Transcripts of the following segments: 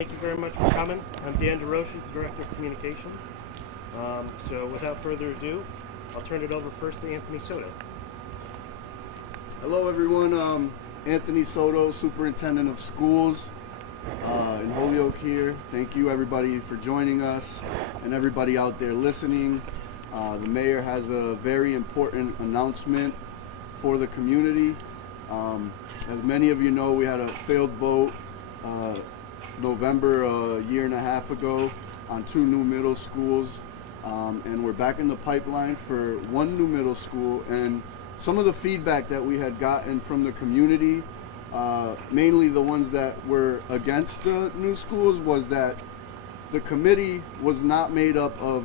Thank you very much for coming. I'm Dan DeRoche, the Director of Communications. So without further ado, I'll turn it over first to Anthony Soto. Hello everyone, Anthony Soto, Superintendent of Schools in Holyoke here. Thank you everybody for joining us and everybody out there listening. The mayor has a very important announcement for the community. As many of you know, we had a failed vote November a year and a half ago on 2 new middle schools, and we're back in the pipeline for 1 new middle school. And some of the feedback that we had gotten from the community, mainly the ones that were against the new schools, was that the committee was not made up of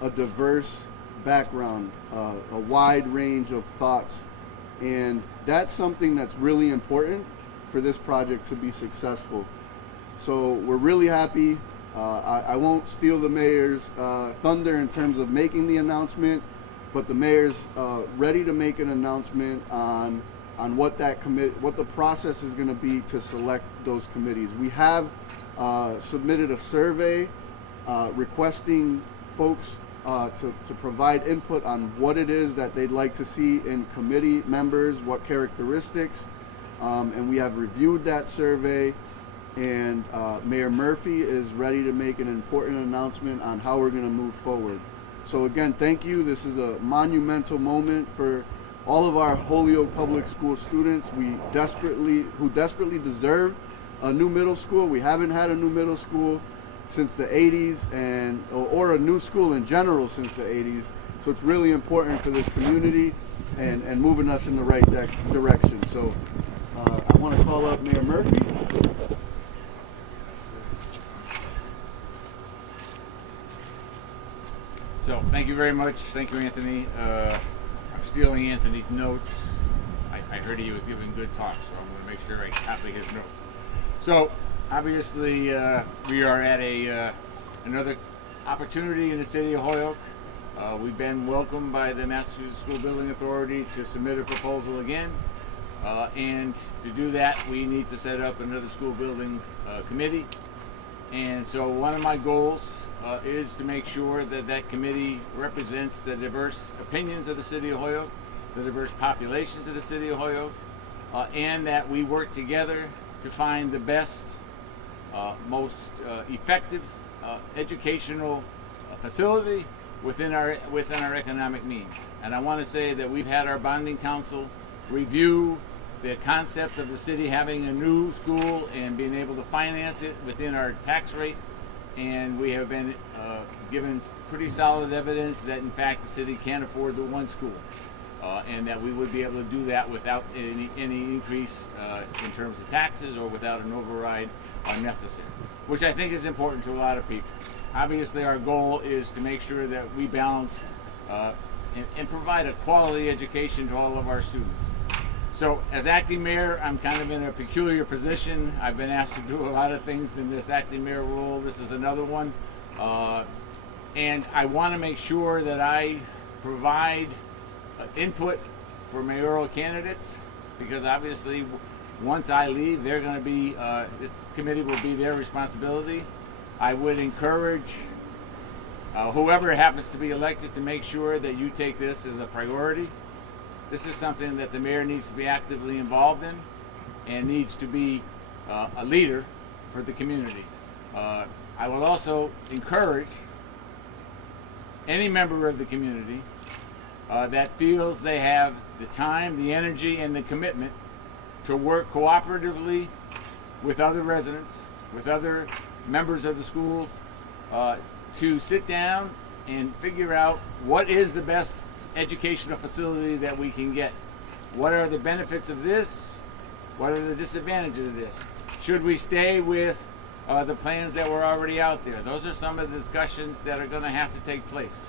a diverse background, a wide range of thoughts, and that's something that's really important for this project to be successful. So we're really happy. I won't steal the mayor's thunder in terms of making the announcement, but the mayor's ready to make an announcement on what the process is going to be to select those committees. We have submitted a survey requesting folks to provide input on what it is that they'd like to see in committee members, what characteristics, and we have reviewed that survey. And Mayor Murphy is ready to make an important announcement on how we're going to move forward. So again, thank you. This is a monumental moment for all of our Holyoke Public School students who desperately deserve a new middle school. We haven't had a new middle school since the 80s, or a new school in general since the 80s. So it's really important for this community and moving us in the right direction. So I want to call up Mayor Murphy. So thank you very much. Thank you, Anthony. I'm stealing Anthony's notes. I heard he was giving good talks, so I'm going to make sure I copy his notes. So obviously we are at another opportunity in the city of Holyoke. We've been welcomed by the Massachusetts School Building Authority to submit a proposal again. And to do that, we need to set up another school building committee. And so one of my goals is to make sure that that committee represents the diverse opinions of the city of Holyoke, the diverse populations of the city of Holyoke, and that we work together to find the best, most effective educational facility within our economic means. And I want to say that we've had our bonding council review the concept of the city having a new school and being able to finance it within our tax rate. And we have been given pretty solid evidence that in fact the city can't afford the 1 school, and that we would be able to do that without any increase in terms of taxes or without an override necessary, which I think is important to a lot of people. Obviously our goal is to make sure that we balance and provide a quality education to all of our students. So as acting mayor, I'm kind of in a peculiar position. I've been asked to do a lot of things in this acting mayor role. This is another one. And I want to make sure that I provide input for mayoral candidates, because obviously once I leave, they're going to be, this committee will be their responsibility. I would encourage whoever happens to be elected to make sure that you take this as a priority. This is something that the mayor needs to be actively involved in and needs to be a leader for the community. I will also encourage any member of the community that feels they have the time, the energy, and the commitment to work cooperatively with other residents, with other members of the schools, to sit down and figure out what is the best educational facility that we can get. What are the benefits of this? What are the disadvantages of this? Should we stay with the plans that were already out there? Those are some of the discussions that are going to have to take place.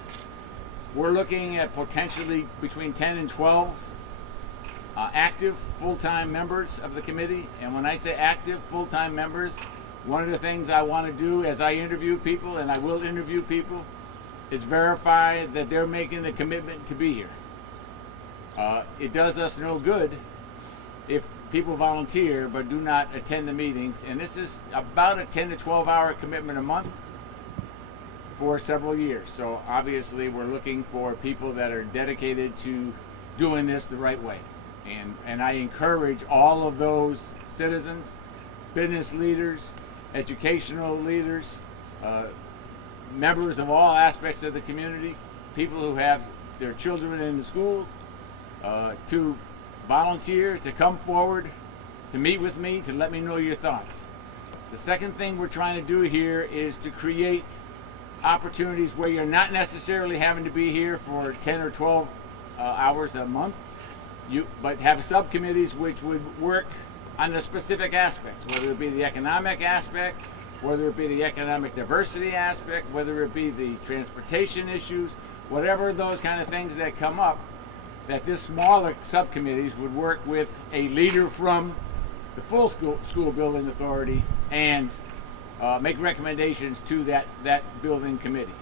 We're looking at potentially between 10 and 12 active full-time members of the committee. And when I say active full-time members, one of the things I want to do as I interview people, and I will interview people, is verify that they're making the commitment to be here. It does us no good if people volunteer but do not attend the meetings, and this is about a 10 to 12 hour commitment a month for several years. So obviously we're looking for people that are dedicated to doing this the right way. And I encourage all of those citizens, business leaders, educational leaders, members of all aspects of the community, people who have their children in the schools, to volunteer, to come forward, to meet with me, to let me know your thoughts. The second thing we're trying to do here is to create opportunities where you're not necessarily having to be here for 10 or 12 hours a month, but have subcommittees which would work on the specific aspects, whether it be the economic aspect, whether it be the economic diversity aspect, whether it be the transportation issues, whatever those kind of things that come up, that this smaller subcommittees would work with a leader from the full school building authority and make recommendations to that building committee.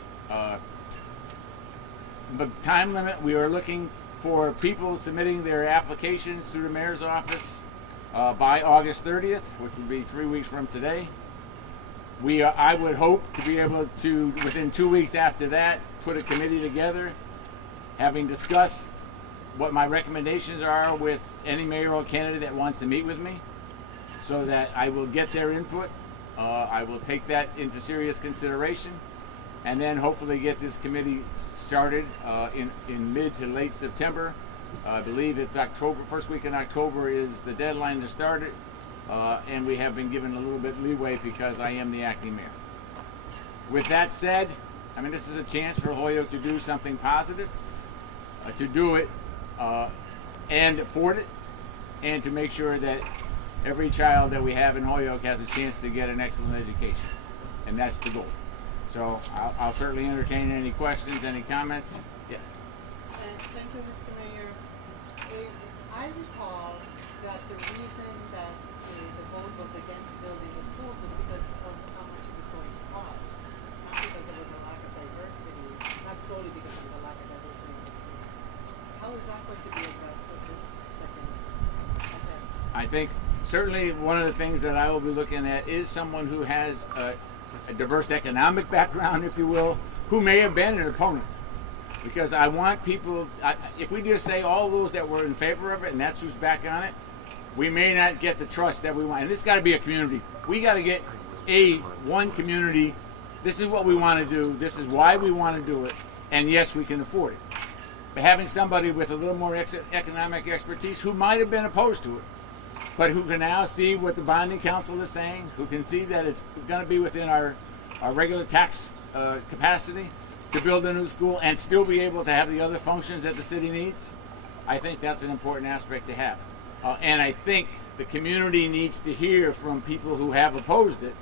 But time limit, we are looking for people submitting their applications through the mayor's office by August 30th, which would be 3 weeks from today. I would hope to be able to, within 2 weeks after that, put a committee together, having discussed what my recommendations are with any mayoral candidate that wants to meet with me, so that I will get their input. I will take that into serious consideration, and then hopefully get this committee started in mid to late September. I believe it's October, first week in October is the deadline to start it, and we have been given a little bit leeway because I am the acting mayor. With that said, I mean, this is a chance for Holyoke to do something positive, to do it and afford it, and to make sure that every child that we have in Holyoke has a chance to get an excellent education, and that's the goal. So I'll certainly entertain any questions, any comments. Yes. Thank you, Mr. Mayor. I recall that the reason that the vote was against building the school was because of how much it was going to cost, not because there was a lack of diversity, not solely because there was a lack of diversity in the community. How is that going to be addressed with this second attempt? I think certainly one of the things that I will be looking at is someone who has a diverse economic background, if you will, who may have been an opponent. Because I want people, if we just say all those that were in favor of it and that's who's back on it, we may not get the trust that we want. And it's got to be a community. We got to get one community. This is what we want to do. This is why we want to do it. And yes, we can afford it. But having somebody with a little more economic expertise who might have been opposed to it, but who can now see what the bonding council is saying, who can see that it's going to be within our regular tax capacity to build a new school and still be able to have the other functions that the city needs, I think that's an important aspect to have. And I think the community needs to hear from people who have opposed it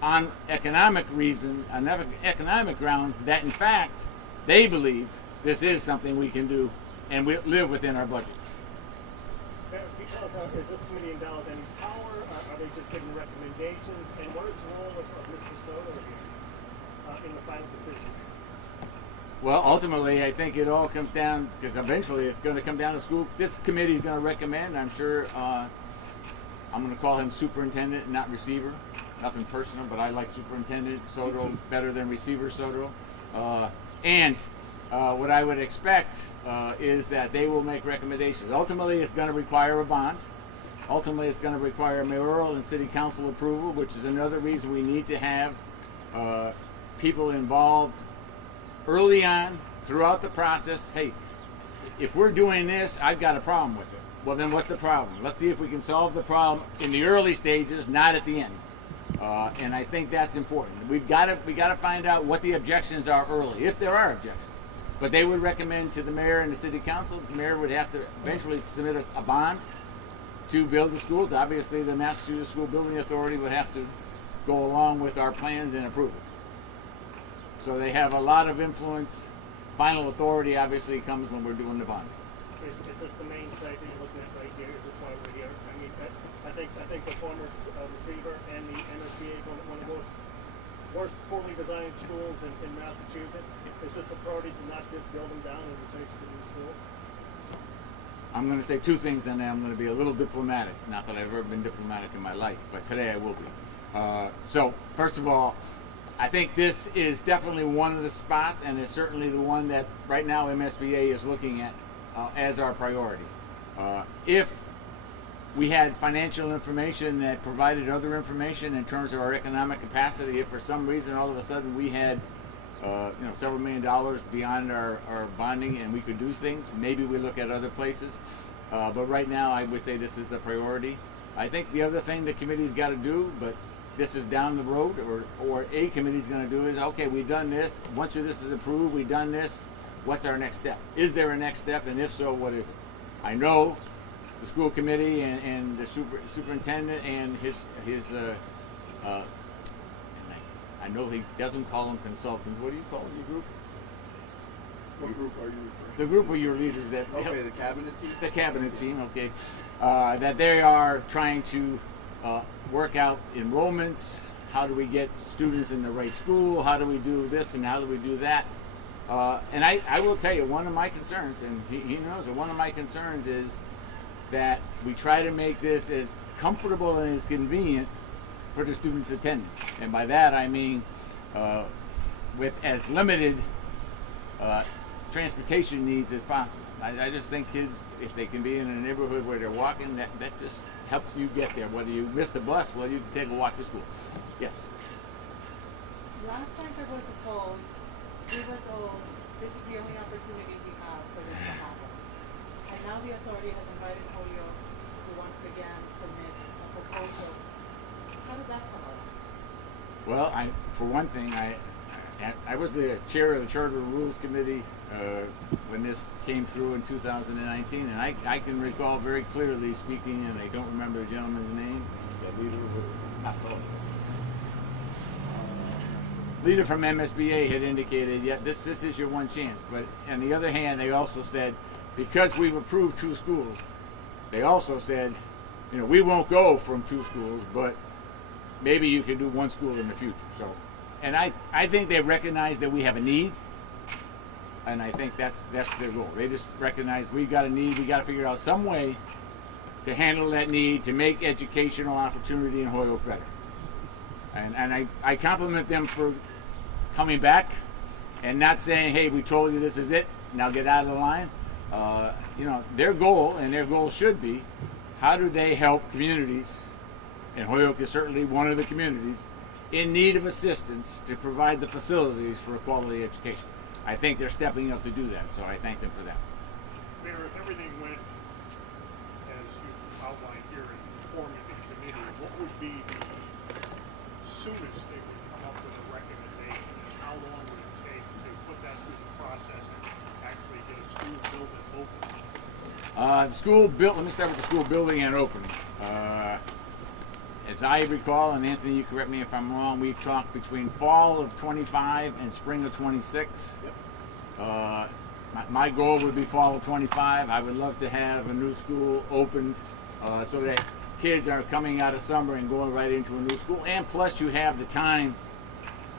on economic reason, on economic grounds, that in fact they believe this is something we can do and we live within our budget. Is this committee endowed with any power? Are they just giving recommendations? And what is the role of Mr. Soto here in the final decision? Well, ultimately, I think it all comes down, because eventually it's going to come down to school. This committee is going to recommend, I'm sure, I'm going to call him superintendent, not receiver. Nothing personal, but I like Superintendent Soto better than Receiver Soto. What I would expect is that they will make recommendations. Ultimately, it's going to require a bond. Ultimately, it's going to require mayoral and city council approval, which is another reason we need to have people involved early on throughout the process. Hey, if we're doing this, I've got a problem with it. Well, then what's the problem? Let's see if we can solve the problem in the early stages, not at the end. And I think that's important. We got to find out what the objections are early, if there are objections. But they would recommend to the mayor and the city council. The mayor would have to eventually submit us a bond to build the schools. Obviously, the Massachusetts School Building Authority would have to go along with our plans and approve it. So they have a lot of influence. Final authority obviously comes when we're doing the bond. Is this the main site that you're looking at right here? Is this why we're here? I mean, I think the former receiver and the MSBA, one of the worst poorly designed schools in Massachusetts. Is this a priority to knock this building down and replace it with a new school? I'm going to say two things, and then I'm going to be a little diplomatic. Not that I've ever been diplomatic in my life, but today I will be. So, first of all, I think this is definitely one of the spots, and it's certainly the one that right now MSBA is looking at as our priority. If we had financial information that provided other information in terms of our economic capacity, if for some reason all of a sudden we had several $1 million beyond our bonding and we could do things, maybe we look at other places. But right now I would say this is the priority. I think the other thing the committee's got to do, but this is down the road, or a committee's going to do is, okay, we've done this. Once this is approved, we've done this. What's our next step? Is there a next step? And if so, what is it? I know the school committee and the superintendent and I know he doesn't call them consultants. What do you call your group? What group are you referring to? The group of your leaders that Okay, the cabinet team? The cabinet team, okay. That they are trying to work out enrollments. How do we get students in the right school? How do we do this and how do we do that? And I will tell you, one of my concerns, and he knows it, one of my concerns is that we try to make this as comfortable and as convenient for the students attending. And by that I mean with as limited transportation needs as possible. I just think kids, if they can be in a neighborhood where they're walking, that just helps you get there. Whether you miss the bus, well, you can take a walk to school. Yes? Last time there was a poll, we were told this is the only opportunity we have for this to happen. And now the authority has invited Holyoke to once again submit a proposal. How did that come out? Well, for one thing, I was the chair of the Charter and Rules Committee when this came through in 2019, and I can recall very clearly speaking, and I don't remember the gentleman's name. The leader was not so. Leader from MSBA had indicated, yeah, this is your one chance. But on the other hand, they also said, because we've approved 2 schools, they also said, we won't go from 2 schools, but maybe you can do 1 school in the future. So, and I think they recognize that we have a need, and I think that's their goal. They just recognize we've got a need. We got to figure out some way to handle that need, to make educational opportunity in Holyoke better. And I compliment them for coming back and not saying, hey, we told you this is it, now get out of the line. Their goal, and their goal should be, how do they help communities, and Holyoke is certainly one of the communities, in need of assistance to provide the facilities for a quality education. I think they're stepping up to do that, so I thank them for that. Mayor, if everything went as you outlined here in forming the committee, what would be the soonest they would come up with a recommendation, and how long would it take to put that through the process and actually get a school building open? Let me start with the school building and opening. As I recall, and Anthony, you correct me if I'm wrong, we've talked between fall of 25 and spring of 26. Yep. My goal would be fall of 25. I would love to have a new school opened so that kids are coming out of summer and going right into a new school. And plus you have the time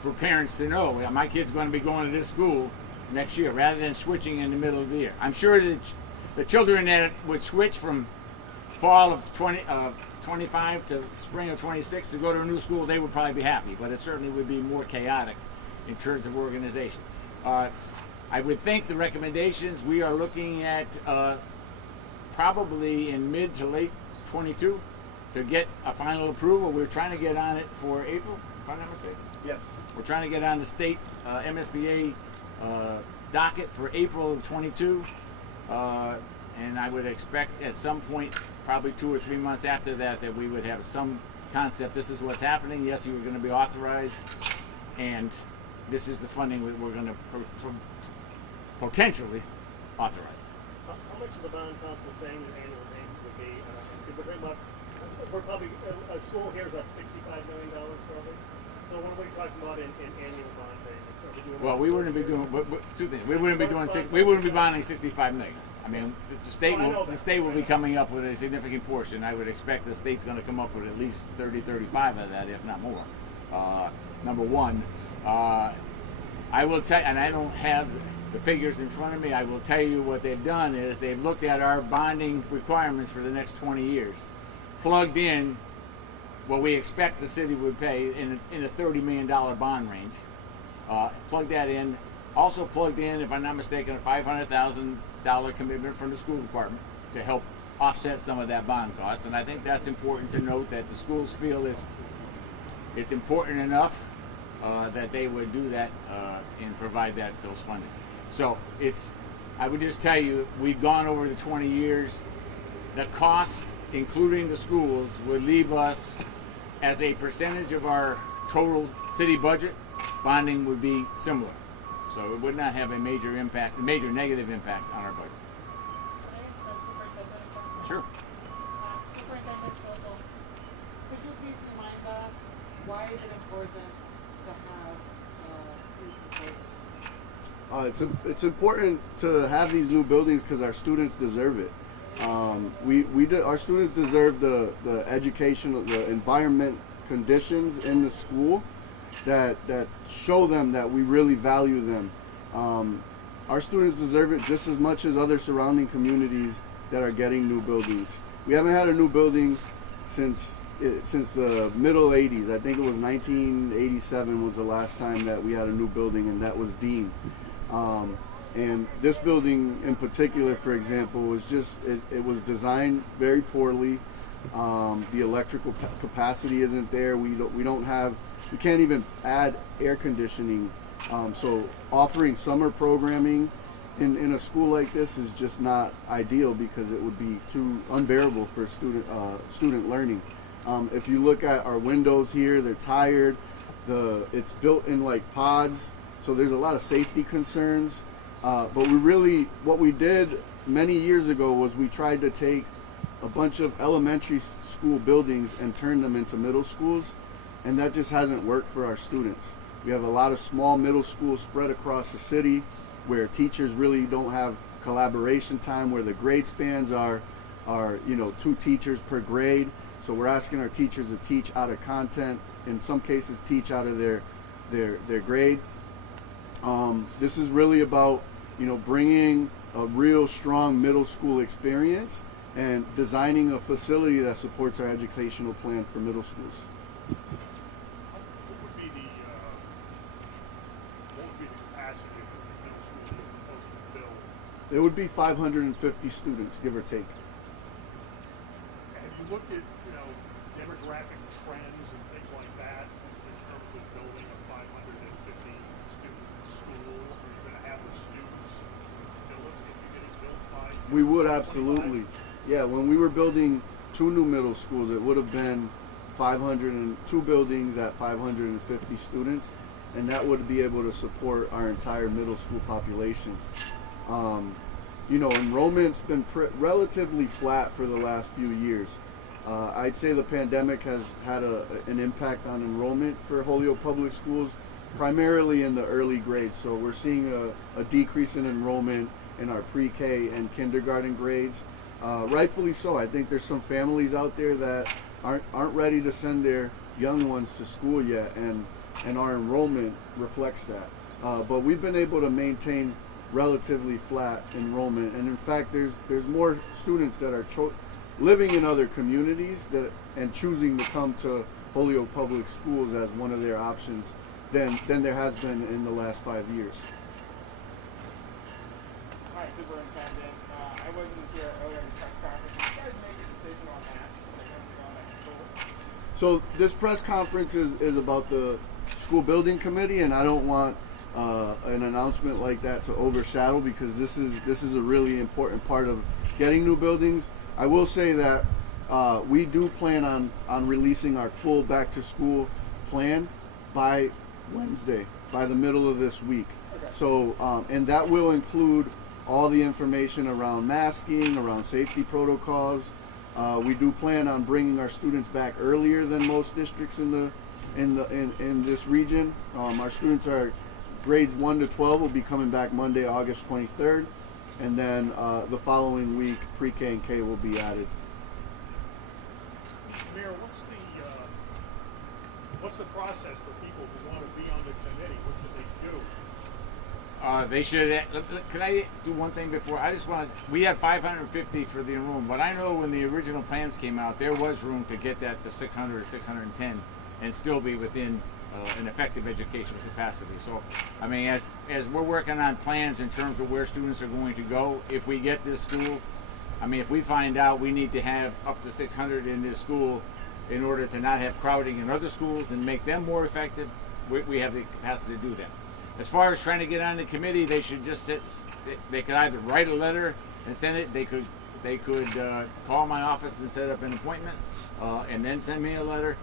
for parents to know, my kid's going to be going to this school next year, rather than switching in the middle of the year. I'm sure that the children that would switch from fall of 25 to spring of 26 to go to a new school, they would probably be happy, but it certainly would be more chaotic in terms of organization. I would think the recommendations, we are looking at probably in mid to late 22 to get a final approval. We're trying to get on it for April, if I'm not mistaken. Yes. We're trying to get on the state MSBA docket for April of 22, and I would expect at some point, probably 2 or 3 months after that, that we would have some concept. This is what's happening. Yes, you are going to be authorized, and this is the funding we're going to potentially authorize. How much of the bond council saying the annual payment would be? We're probably a school here is up $65 million probably. So what are we talking about in annual bond payments? Well, we wouldn't be doing 2 things. We wouldn't be bonding $65 million. I mean, the state will be coming up with a significant portion. I would expect the state's going to come up with at least 35 of that, if not more. Number one, I will tell you, and I don't have the figures in front of me. I will tell you what they've done is they've looked at our bonding requirements for the next 20 years, plugged in what we expect the city would pay in a $30 million bond range, plugged that in, also plugged in, if I'm not mistaken, a $500,000 commitment from the school department to help offset some of that bond cost. And I think that's important to note, that the schools feel it's important enough that they would do that and provide those funding. So I would just tell you, we've gone over the 20 years. The cost, including the schools, would leave us as a percentage of our total city budget, bonding would be similar. So it would not have a major negative impact on our budget. Can I ask the superintendent a question? Sure. Superintendent Soto, could you please remind us, why is it important to have these buildings? It's important to have these new buildings because our students deserve it. Our students deserve the educational, the environment conditions in the school that show them that we really value them. Our students deserve it just as much as other surrounding communities that are getting new buildings. We haven't had a new building since the middle 80s. I think it was 1987 was the last time that we had a new building, and that was Dean. And this building in particular, for example, was it was designed very poorly. The electrical capacity isn't there. We can't even add air conditioning. So offering summer programming in a school like this is just not ideal because it would be too unbearable for student learning. If you look at our windows here, they're tired. It's built in like pods, so there's a lot of safety concerns. But what we did many years ago was we tried to take a bunch of elementary school buildings and turn them into middle schools, and that just hasn't worked for our students. We have a lot of small middle schools spread across the city where teachers really don't have collaboration time, where the grade spans are 2 teachers per grade. So we're asking our teachers to teach out of content, in some cases teach out of their grade. This is really about bringing a real strong middle school experience and designing a facility that supports our educational plan for middle schools. What would be the capacity of the middle school you're proposing to build? It would be 550 students, give or take. Have you looked at demographic trends and things like that in terms of building a 550 student school? Are you going to have the students fill it if you're getting built by? We would absolutely. Yeah, when we were building 2 new middle schools, it would have been 502 buildings at 550 students, and that would be able to support our entire middle school population. Enrollment's been relatively flat for the last few years. I'd say the pandemic has had an impact on enrollment for Holyoke Public Schools, primarily in the early grades. So we're seeing a decrease in enrollment in our pre-K and kindergarten grades. Rightfully so. I think there's some families out there that aren't ready to send their young ones to school yet, and our enrollment reflects that. But we've been able to maintain relatively flat enrollment, and in fact, there's more students that are living in other communities and choosing to come to Holyoke Public Schools as one of their options than there has been in the last 5 years. Hi, Superintendent. I wasn't here earlier in the press conference. Did you guys make a decision on masks when it comes to going back to school? So this press conference is about the school building committee, and I don't want an announcement like that to overshadow, because this is a really important part of getting new buildings. I will say that we do plan on releasing our full back to school plan by Wednesday, by the middle of this week. Okay. So and that will include all the information around masking, around safety protocols. We do plan on bringing our students back earlier than most districts in this region. Our students are grades 1 to 12 will be coming back Monday, August 23rd, and then the following week pre-K and K will be added. Mayor, what's the process for people who want to be on the committee? What should they do? They should. Can I do one thing before? I just want to. We had 550 for the enrollment, but I know when the original plans came out, there was room to get that to 600 or 610, and still be within an effective educational capacity. So, I mean, as we're working on plans in terms of where students are going to go, if we get this school, I mean, if we find out we need to have up to 600 in this school in order to not have crowding in other schools and make them more effective, we have the capacity to do that. As far as trying to get on the committee, they should just sit. They could either write a letter and send it. They could call my office and set up an appointment, and then send me a letter.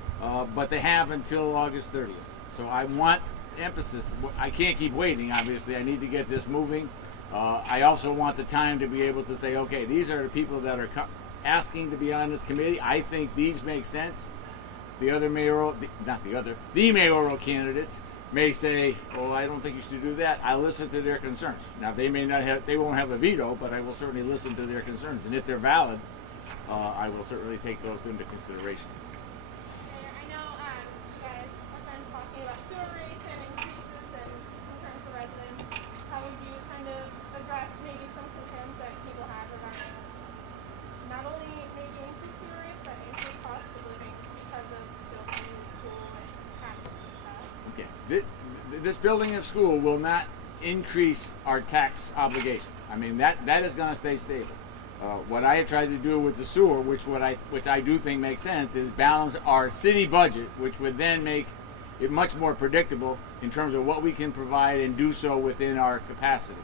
But they have until August 30th. So I want emphasis. I can't keep waiting. Obviously, I need to get this moving. I also want the time to be able to say, okay, these are the people that are asking to be on this committee. I think these make sense. The mayoral candidates may say, "Oh, I don't think you should do that." I listen to their concerns. Now, they won't have a veto, but I will certainly listen to their concerns, and if they're valid, I will certainly take those into consideration. Mayor, I know you guys have been talking about sewer rates and increases and concerns for residents. How would you kind of address maybe some concerns that people have regarding not only maybe increased sewer rates, but increased cost of living because of building a school and taxes and stuff? Okay. This building and school will not increase our tax obligation. I mean, that is going to stay stable. What I have tried to do with the sewer, which I do think makes sense, is balance our city budget, which would then make it much more predictable in terms of what we can provide and do so within our capacity.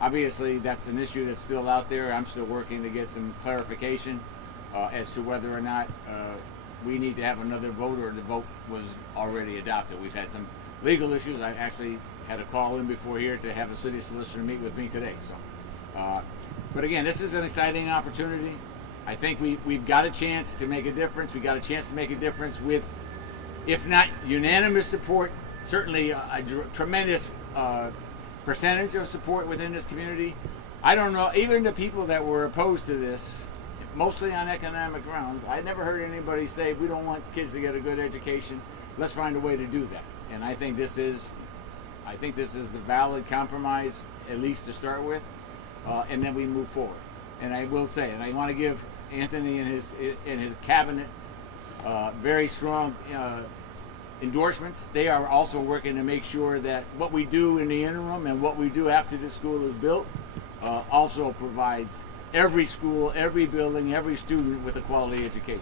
Obviously, that's an issue that's still out there. I'm still working to get some clarification as to whether or not we need to have another vote, or the vote was already adopted. We've had some legal issues. I actually had a call in before here to have a city solicitor meet with me today. So, but again, this is an exciting opportunity. I think we've got a chance to make a difference. We got a chance to make a difference with, if not unanimous support, certainly a tremendous percentage of support within this community. I don't know, even the people that were opposed to this, mostly on economic grounds, I never heard anybody say, we don't want kids to get a good education. Let's find a way to do that. And I think this is the valid compromise, at least to start with, and then we move forward. And I will say, and I want to give Anthony and his cabinet very strong endorsements. They are also working to make sure that what we do in the interim and what we do after the school is built also provides every school, every building, every student with a quality education,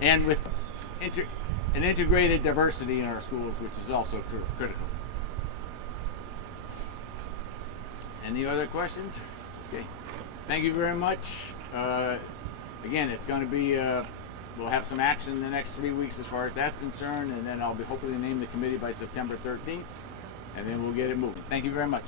and with an integrated diversity in our schools, which is also critical. Any other questions? Okay. Thank you very much. Again, it's going to be, we'll have some action in the next 3 weeks as far as that's concerned, and then I'll be hopefully name the committee by September 13th, and then we'll get it moving. Thank you very much.